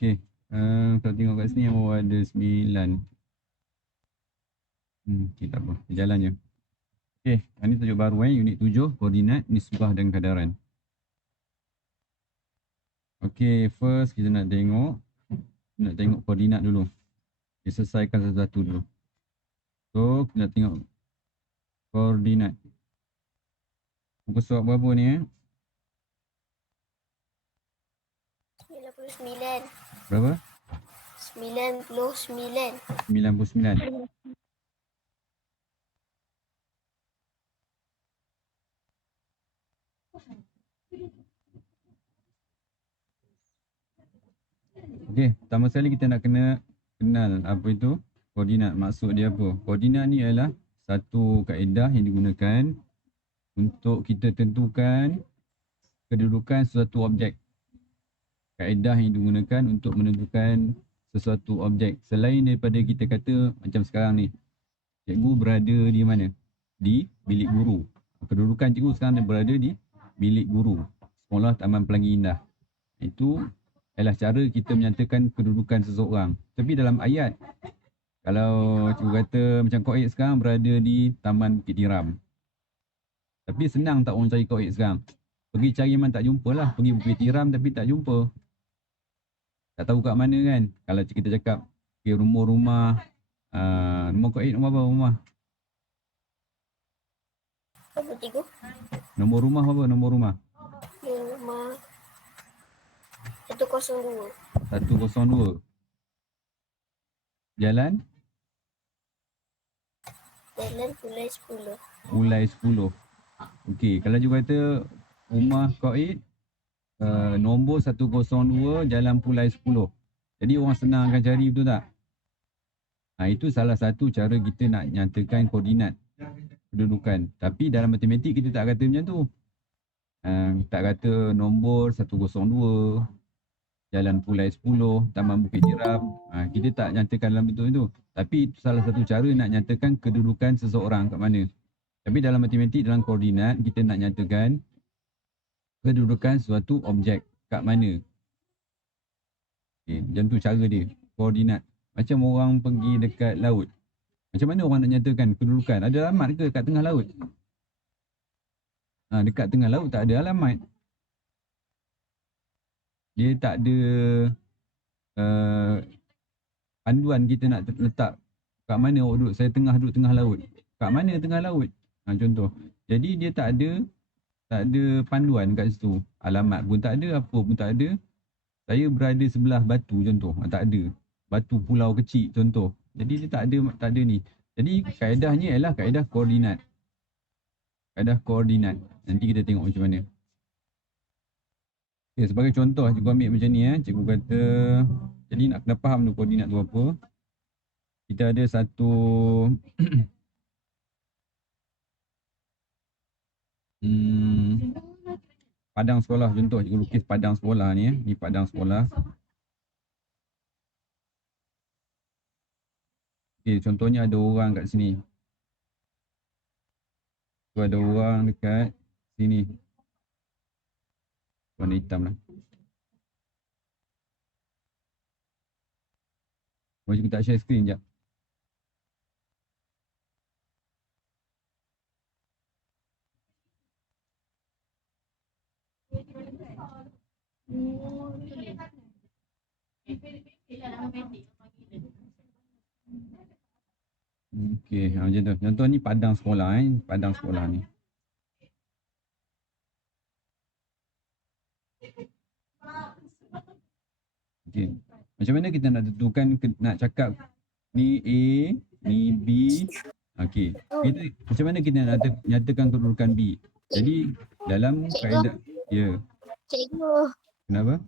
Okey. Kalau tengok kat sini ada 9. Okey, tak apa. Jalan je. Okey, ini tajuk baru unit 7, koordinat, nisbah dan kadaran. Okey, first kita nak tengok koordinat dulu. Kita selesaikan satu-satu dulu. So, kita nak tengok koordinat. Muka surat berapa ni 99. Berapa? 99. 99. Okey, pertama sekali kita nak kena kenal apa itu koordinat. Maksud dia apa? Koordinat ni adalah satu kaedah yang digunakan untuk kita tentukan kedudukan sesuatu objek. Kaedah yang digunakan untuk menentukan sesuatu objek. Selain daripada kita kata macam sekarang ni, cikgu berada di mana? Di bilik guru. Kedudukan cikgu sekarang berada di bilik guru. Sekolah Taman Pelangi Indah. Itu adalah cara kita menyatakan kedudukan seseorang. Tapi dalam ayat, kalau cikgu kata macam Koid sekarang berada di Taman Bukit Tiram. Tapi senang tak orang cari Koid sekarang? Pergi cari memang tak jumpa lah. Pergi Bukit Tiram tapi tak jumpa. Tak tahu kat mana kan. Kalau kita cakap okay, rumah-rumah, nombor Koid nombor apa rumah? Apa cikgu? Nombor rumah apa nombor rumah? Rumah 102. 102. Jalan? Jalan Pulai 10. Mulai 10. Okey, kalau juga kata rumah Koid nombor 102 Jalan Pulai 10. Jadi orang senang akan cari, betul tak? Itu salah satu cara kita nak nyatakan koordinat kedudukan. Tapi dalam matematik kita tak kata macam tu. Tak kata nombor 102 Jalan Pulai 10 Taman Bukit Tiram. Kita tak nyatakan dalam bentuk itu. Tapi itu salah satu cara nak nyatakan kedudukan seseorang kat mana. Tapi dalam matematik, dalam koordinat, kita nak nyatakan kedudukan suatu objek kat mana. Macam tu cara dia, koordinat. Macam orang pergi dekat laut. Macam mana orang nak nyatakan kedudukan? Ada alamat ke kat tengah laut? Dekat tengah laut tak ada alamat. Dia tak ada panduan kita nak letak kat mana awak duduk. Saya duduk tengah laut. Kat mana tengah laut? Contoh. Jadi dia tak ada panduan kat situ. Alamat pun tak ada, apa pun tak ada. Saya berada sebelah batu contoh. Tak ada. Batu pulau kecil contoh. Jadi dia tak ada ni. Jadi kaedahnya ialah kaedah koordinat. Kaedah koordinat. Nanti kita tengok macam mana. Okay, sebagai contoh cikgu ambil macam ni. Cikgu kata, jadi nak kena faham tu koordinat tu apa. Kita ada satu padang sekolah contoh. Cikgu lukis padang sekolah ni. Ni padang sekolah. Okay, contohnya ada orang kat sini. Tu ada orang dekat sini. Warna hitam lah. Boleh kita share screen sekejap. Okey, macam tu. Contoh ni padang sekolah padang sekolah ni. Okey. Macam mana kita nak tentukan, nak cakap ni A, ni B. Okey. Macam mana kita nak nyatakan kedudukan B? Jadi dalam kaedah, ya. Cikgu. Kenapa?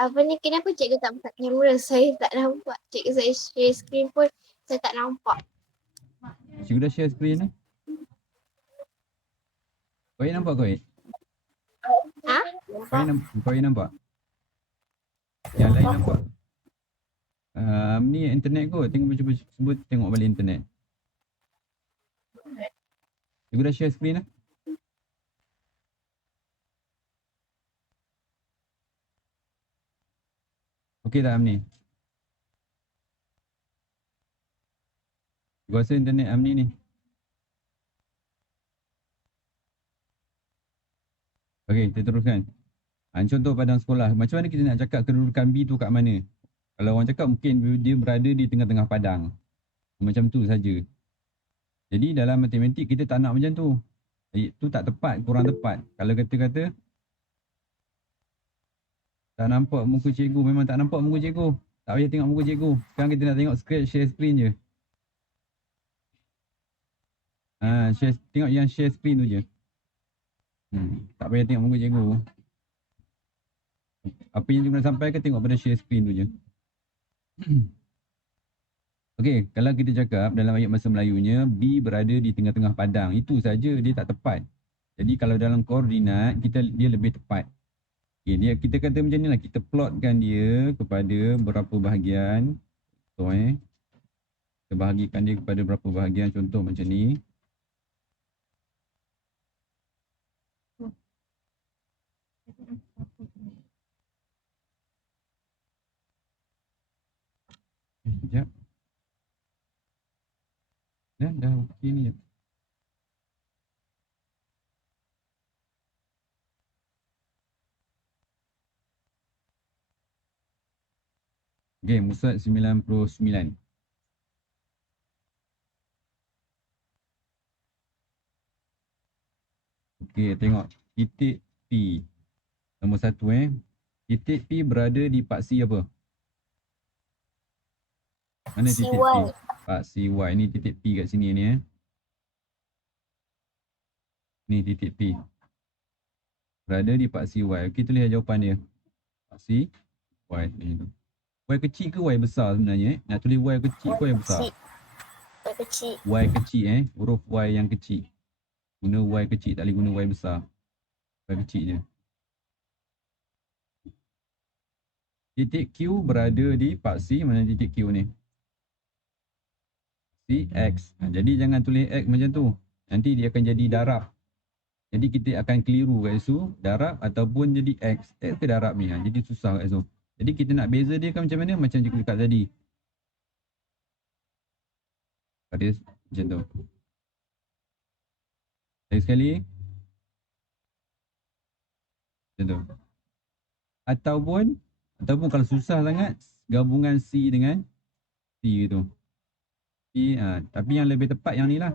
Apa ni, kenapa cikgu tak buka kamera? Saya tak nampak. Cikgu saya share screen pun saya tak nampak. Cikgu dah share screen Kau nampak kau? Kau nampak? Yang lain nampak? Ni internet kot. Cuba sebut tengok balik internet. Cikgu dah share screen Okey tak Amni? Gua rasa internet Amni ni. Okey, kita teruskan. Contoh padang sekolah. Macam mana kita nak cakap kedudukan B tu kat mana? Kalau orang cakap mungkin dia berada di tengah-tengah padang. Macam tu saja. Jadi dalam matematik kita tak nak macam tu. Itu tak tepat, kurang tepat. Kalau kata-kata tak nampak muka cikgu, memang tak nampak muka cikgu. Tak payah tengok muka cikgu. Sekarang kita nak tengok share screen je. Tengok yang share screen tu je. Tak payah tengok muka cikgu. Apa yang cikgu nak sampaikan tengok pada share screen tu je. Okey, kalau kita cakap dalam ayat bahasa Melayunya, B berada di tengah-tengah padang. Itu saja, dia tak tepat. Jadi kalau dalam koordinat, dia lebih tepat. Okay, kita kata macam ni lah. Kita plotkan dia kepada berapa bahagian. So, kita bahagikan dia kepada berapa bahagian. Contoh macam ni. Sekejap. Dah okey ni. Okay, Musad 99. Okay, tengok. Titik P. Nombor 1 Titik P berada di paksi apa? Mana titik P? Paksi Y. Ni titik P kat sini ni Ni titik P. Berada di paksi Y. Okey, tulis jawapan dia. Paksi Y. Y kecil ke Y besar sebenarnya? Nak tulis Y kecil ke Y besar? Y kecil. Y kecil Huruf Y yang kecil. Guna Y kecil, tak boleh guna Y besar. Y kecil je. Titik Q berada di paksi mana titik Q ni? Paksi X. Jadi jangan tulis X macam tu. Nanti dia akan jadi darab. Jadi kita akan keliru kat situ, darab ataupun jadi X. X ke darab ni. Jadi susah kat situ. Jadi kita nak beza dia kan macam mana? Macam cikgu dekat tadi. Pada macam tu. Lagi sekali. Macam tu. Ataupun kalau susah sangat, gabungan C dengan C gitu. C, tapi yang lebih tepat yang ni lah.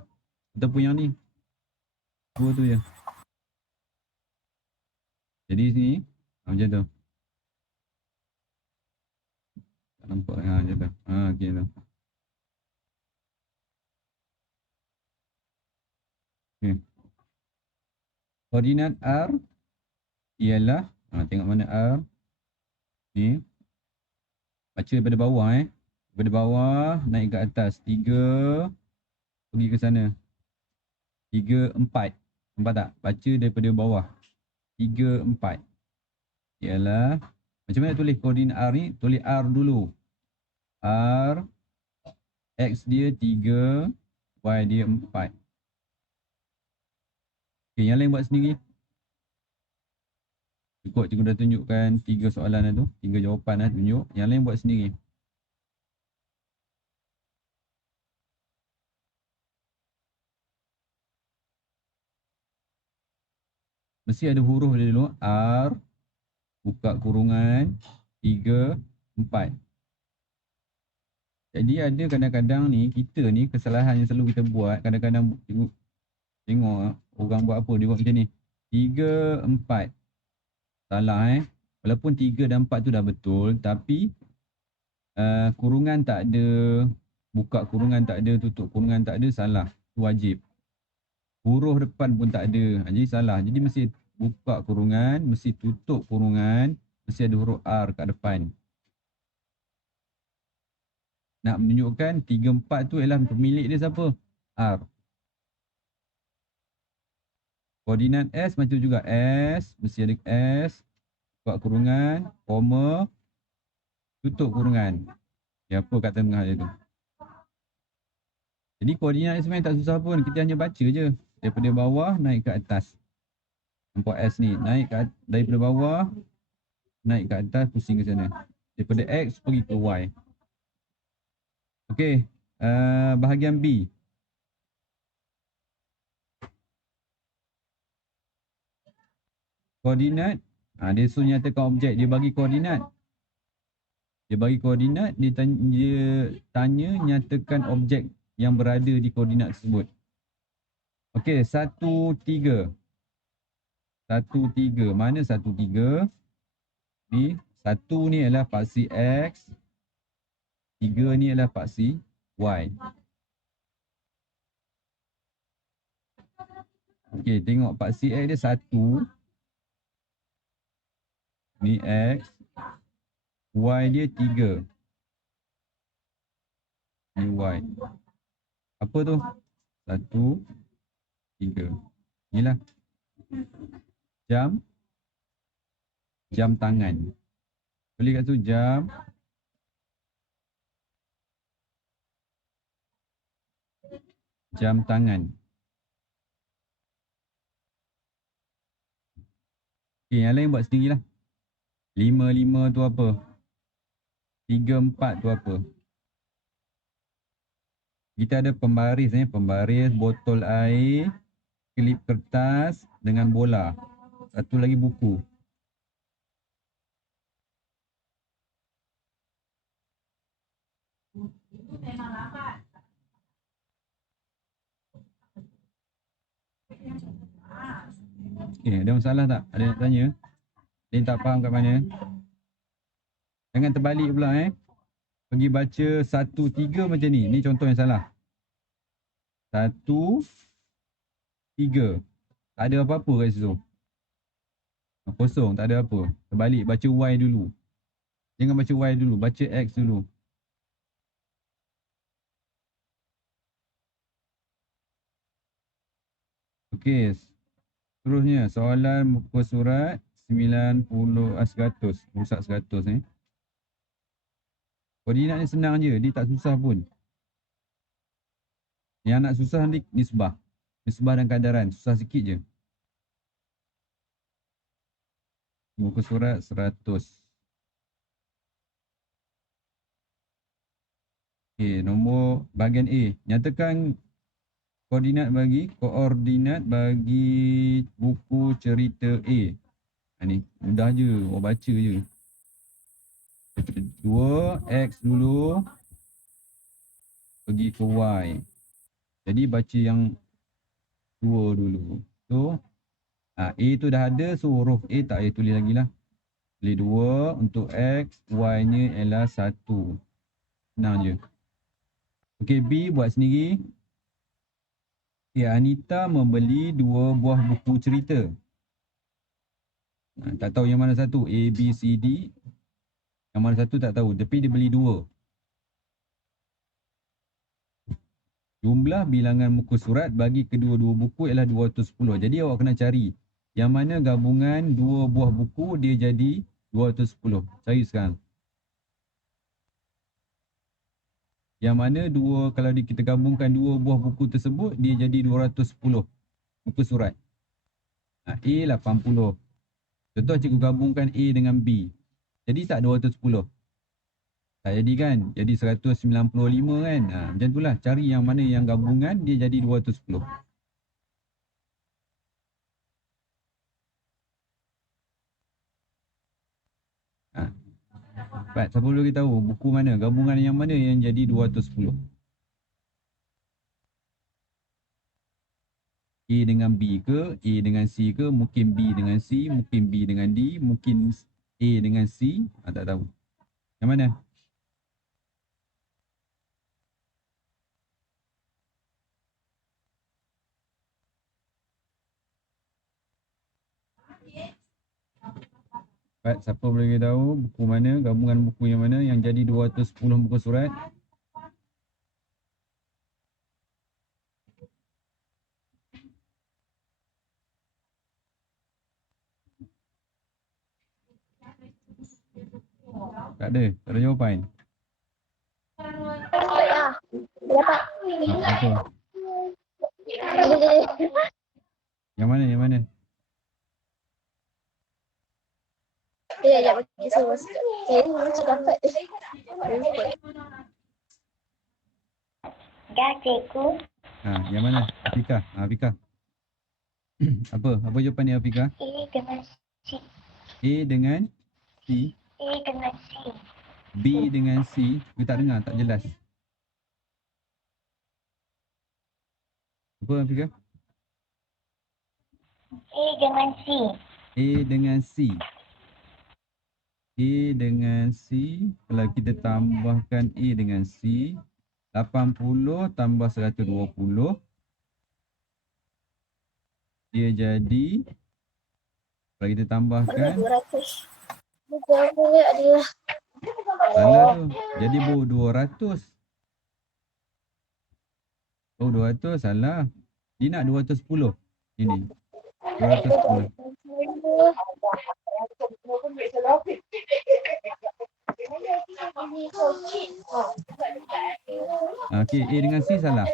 Ataupun yang ni. Dua tu je. Jadi sini, macam tu. Tak nampak, macam tu. Okay tu. Okay. Koordinat R ialah, tengok mana R. Ni. Baca daripada bawah Daripada bawah, naik ke atas. 3, pergi ke sana. 3, 4. Nampak tak? Baca daripada bawah. 3, 4. Ialah, macam mana tulis koordinat R ni? Tulis R dulu. R, X dia 3, Y dia 4. Okay, yang lain buat sendiri. Cukup cikgu dah tunjukkan 3 soalan tu. 3 jawapan dah tunjuk. Yang lain buat sendiri. Mesti ada huruf dia dulu. R, buka kurungan, 3, 4. Jadi ada kadang-kadang ni, kita ni kesalahan yang selalu kita buat. Kadang-kadang tengok orang buat apa, dia buat macam ni. 3, 4. Salah Walaupun 3 dan 4 tu dah betul, tapi kurungan tak ada, buka kurungan tak ada, tutup kurungan tak ada, salah. Itu wajib. Huruf depan pun tak ada. Jadi salah. Jadi mesti buka kurungan, mesti tutup kurungan, mesti ada huruf R kat depan. Nak menunjukkan 3, 4 tu ialah pemilik dia siapa? R. Koordinat S macam juga. S, mesti ada S, buka kurungan, koma, tutup kurungan. Ya, apa kat tengah dia tu. Jadi koordinat sebenarnya tak susah pun. Kita hanya baca je. Daripada bawah naik ke atas. Nampak S ni. Naik daripada bawah, naik ke atas, pusing ke sana. Daripada X pergi ke Y. Okey. Bahagian B. Koordinat. Dia suruh nyatakan objek. Dia bagi koordinat. Dia tanya nyatakan objek yang berada di koordinat tersebut. Okey, 1, 3. 1, 3. Mana 1, 3? Ni, 1 ni adalah paksi X. 3 ni adalah paksi Y. Okey, tengok paksi X dia 1. Ni X. Y dia 3. Ni Y. Apa tu? 1, 3. Inilah jam tangan. Boleh kat tu jam tangan. Okey, yang lain buat sendirilah. 5, 5 tu apa? 3, 4 tu apa? Kita ada pembaris pembaris botol air, klip kertas dengan bola. Satu lagi buku. Ada masalah tak? Ada yang tanya? Ada yang tak faham kat mana? Jangan terbalik pula Pergi baca 1, 3 macam ni. Ni contoh yang salah. 1, 3. Tak ada apa-apa kat situ. Kosong, tak ada apa. Terbalik, baca Y dulu. Jangan baca Y dulu, baca X dulu. Okey. Seterusnya, soalan muka surat 90, 100. Rusak 100 Koordinat ni senang je, dia tak susah pun. Yang nak susah ni nisbah. Nisbah dan kadaran, susah sikit je. Muka surat 100. Okey, nombor bahagian A. Nyatakan koordinat bagi buku cerita A. Ni mudah je, awak baca je. 2X dulu pergi ke Y. Jadi baca yang 2 dulu. So A tu dah ada, so huruf A tak payah tulis lagi lah. Tulis 2 untuk X, Y nya ialah 1. Senang je. Okey, B buat sendiri. Okay, Anita membeli 2 buah buku cerita. Tak tahu yang mana satu, A, B, C, D. Yang mana satu tak tahu, tapi dia beli 2. Jumlah bilangan muka surat bagi kedua-dua buku ialah 210. Jadi awak kena cari yang mana gabungan 2 buah buku dia jadi 210. Cari sekarang. Yang mana kalau kita gabungkan 2 buah buku tersebut dia jadi 210 muka surat. A 80. Contoh cikgu gabungkan A dengan B. Jadi tak 210. Tak jadi kan? Jadi 195 kan? Macam itulah. Cari yang mana yang gabungan dia jadi 210. Baik, siapa boleh tahu buku mana? Gabungan yang mana yang jadi 210? A dengan B ke? A dengan C ke? Mungkin B dengan C. Mungkin B dengan D. Mungkin A dengan C. Tak tahu. Yang mana? Baik, siapa boleh tahu buku mana? Gabungan buku yang mana yang jadi 210 muka surat? Tak ada jawapan. Dapat. Apa? Yang mana? Dia ajak bagi saya masuk. Saya ni macam dapat. Lupa. Dah cikgu. Yang mana? Afika. Afika. Apa jawapan ni Afika? A dengan C. A dengan C. A dengan C. B dengan C. You tak dengar, tak jelas. Apa Afika? A dengan C. A dengan C. A dengan C. Kalau kita tambahkan A dengan C, 80 tambah 120. Dia jadi, kalau kita tambahkan, 200. Jawapannya adalah salah tu. Jadi 200. Oh 200 salah. Dia nak 210. Ini. 210. Okey, A dengan C salah.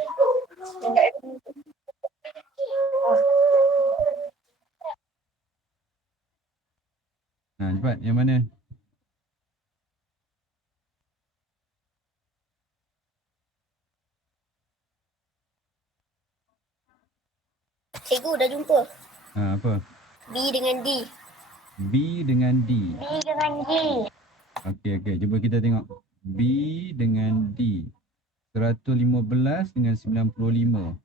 Cepat. Yang mana? cikgu dah jumpa. Apa? B dengan D. B dengan D. B dengan D. Okey. Cuba kita tengok. B dengan D. 115 dengan 95.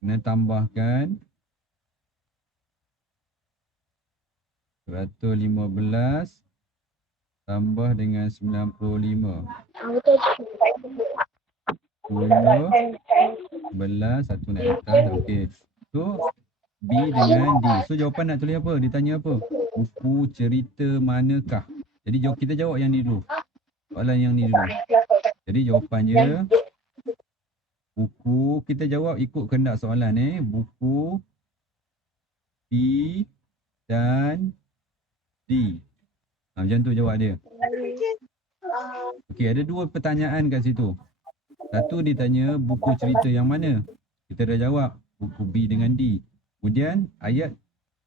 Kena tambahkan 115 tambah dengan 95. Betul. 10, 11, satu naik atas. Okey. So, B dengan D. So, jawapan nak tulis apa? Dia tanya apa? Buku cerita manakah? Jadi, kita jawab yang ni dulu. Soalan yang ni dulu. Jadi, jawapannya buku, kita jawab ikut kehendak soalan buku B dan D. Macam tu jawab dia. Okey, ada dua pertanyaan kat situ. Satu dia tanya buku cerita yang mana? Kita dah jawab buku B dengan D. Kemudian ayat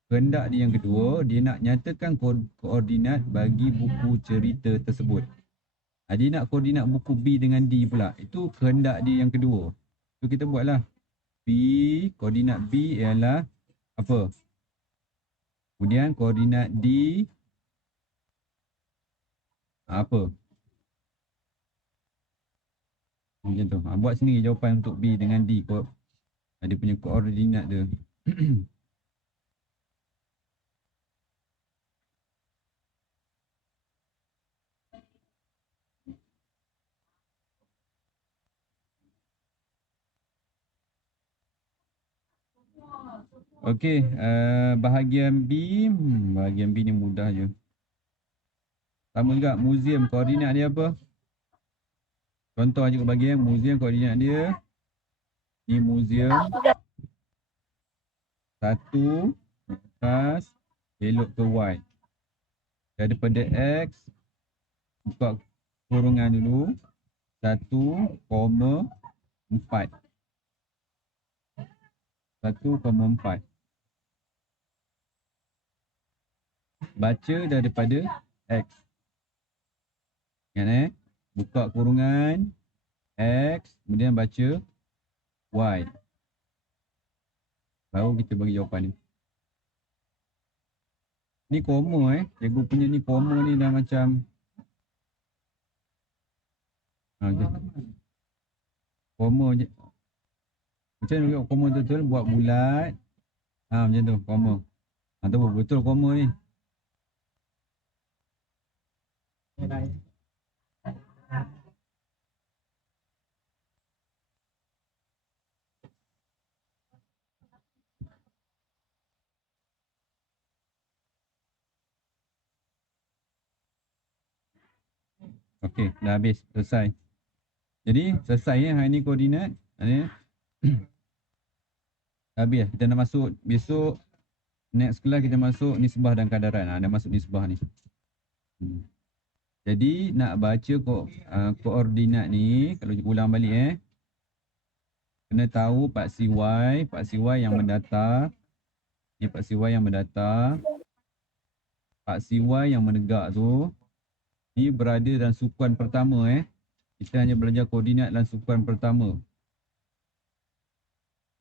kehendak dia yang kedua, dia nak nyatakan koordinat bagi buku cerita tersebut. Dia nak koordinat buku B dengan D pula. Itu kehendak dia yang kedua. So kita buatlah. B, koordinat B ialah apa? Kemudian koordinat D apa? Macam tu. Buat sendiri jawapan untuk B dengan D. Dia punya koordinat dia. Okey, bahagian B. Bahagian B ni mudah je. Sama juga muzium, koordinat dia apa? Contoh juga bahagian muzium, koordinat dia. Ni muzium. 1 atas belok ke Y. Daripada X, buka kurungan dulu. 1,4. 1,4. Baca daripada X. Ingat buka kurungan X, kemudian baca Y. Baru kita bagi jawapan ni. Ni koma cikgu punya ni koma ni dah macam okay. Koma je. Macam mana koma betul buat bulat. Macam tu koma. Tu betul koma ni. Okey, dah habis. Selesai. Jadi, selesai hari ni koordinat. Habis. Kita nak masuk besok. Next class kita masuk nisbah dan kadaran. Dah masuk nisbah ni. Jadi, nak baca koordinat ni. Kalau ulang balik kena tahu paksi Y. Paksi Y yang mendatar. Ni paksi Y yang mendatar. Aksi Y yang menegak tu ni berada dalam sukuan pertama Kita hanya belajar koordinat dalam sukuan pertama.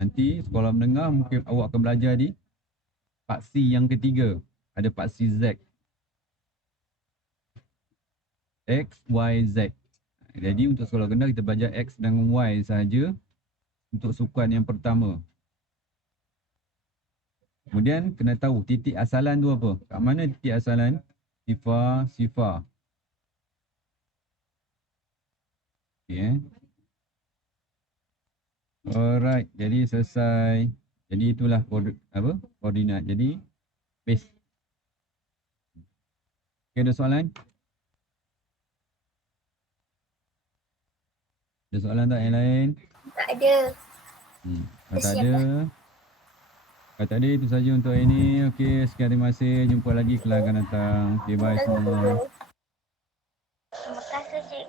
Nanti sekolah menengah mungkin awak akan belajar di paksi yang ketiga. Ada paksi Z. X, Y, Z. Jadi untuk sekolah rendah kita belajar X dan Y sahaja untuk sukuan yang pertama. Kemudian kena tahu titik asalan tu apa. Kat mana titik asalan? Sifar. Okay, Alright, jadi selesai. Jadi itulah koordinat. Jadi base. Okay, ada soalan? Ada soalan tak yang lain? Tak ada. Kalau tak ada, itu saja untuk hari ini. Okey, sekian terima kasih. Jumpa lagi kelak akan datang. Okay, bye semua. Terima kasih, Cikgu.